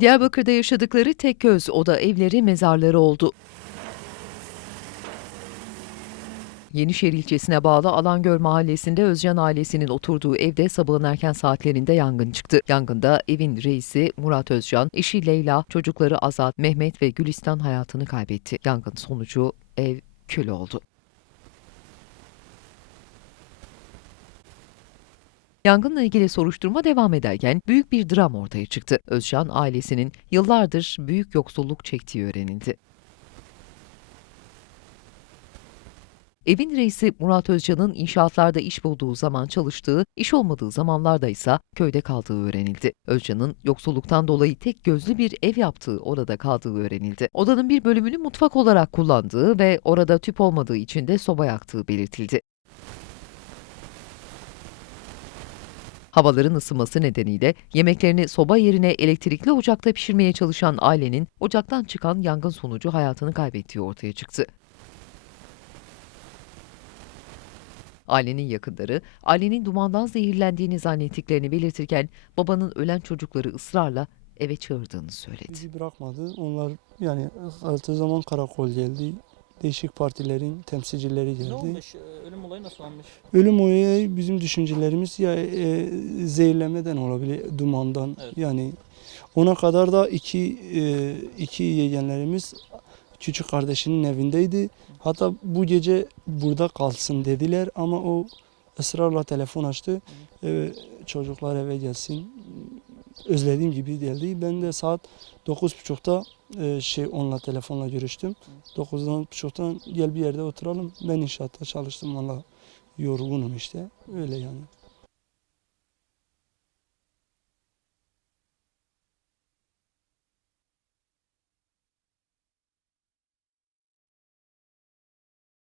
Diyarbakır'da yaşadıkları tek göz oda evleri mezarları oldu. Yenişehir ilçesine bağlı Alangöl mahallesinde Özcan ailesinin oturduğu evde sabahın erken saatlerinde yangın çıktı. Yangında evin reisi Murat Özcan, eşi Leyla, çocukları Azat, Mehmet ve Gülistan hayatını kaybetti. Yangın sonucu ev kül oldu. Yangınla ilgili soruşturma devam ederken büyük bir dram ortaya çıktı. Özcan ailesinin yıllardır büyük yoksulluk çektiği öğrenildi. Evin reisi Murat Özcan'ın inşaatlarda iş bulduğu zaman çalıştığı, iş olmadığı zamanlarda ise köyde kaldığı öğrenildi. Özcan'ın yoksulluktan dolayı tek gözlü bir ev yaptığı orada kaldığı öğrenildi. Odanın bir bölümünü mutfak olarak kullandığı ve orada tüp olmadığı için de soba yaktığı belirtildi. Havaların ısınması nedeniyle yemeklerini soba yerine elektrikli ocakta pişirmeye çalışan ailenin ocaktan çıkan yangın sonucu hayatını kaybettiği ortaya çıktı. Ailenin yakınları, ailenin dumandan zehirlendiğini zannettiklerini belirtirken babanın ölen çocukları ısrarla eve çağırdığını söyledi. Bizi bırakmadı. Onlar yani her zaman karakol geldi. Değişik partilerin temsilcileri Ne geldi. Ee, olayı nasıl olmuş? Ölüm olayı bizim düşüncelerimiz ya e, zehirlemeden olabilir, dumandan. Evet. Yani ona kadar da iki e, iki yeğenlerimiz küçük kardeşinin evindeydi. Hatta bu gece burada kalsın dediler ama o ısrarla telefon açtı. E, çocuklar eve gelsin. Özlediğim gibi geldi. Ben de saat 9.30'da e, şey onunla telefonla görüştüm. 9.30'dan gel bir yerde oturalım. Ben inşaatta çalıştım valla yorgunum işte. Öyle yani.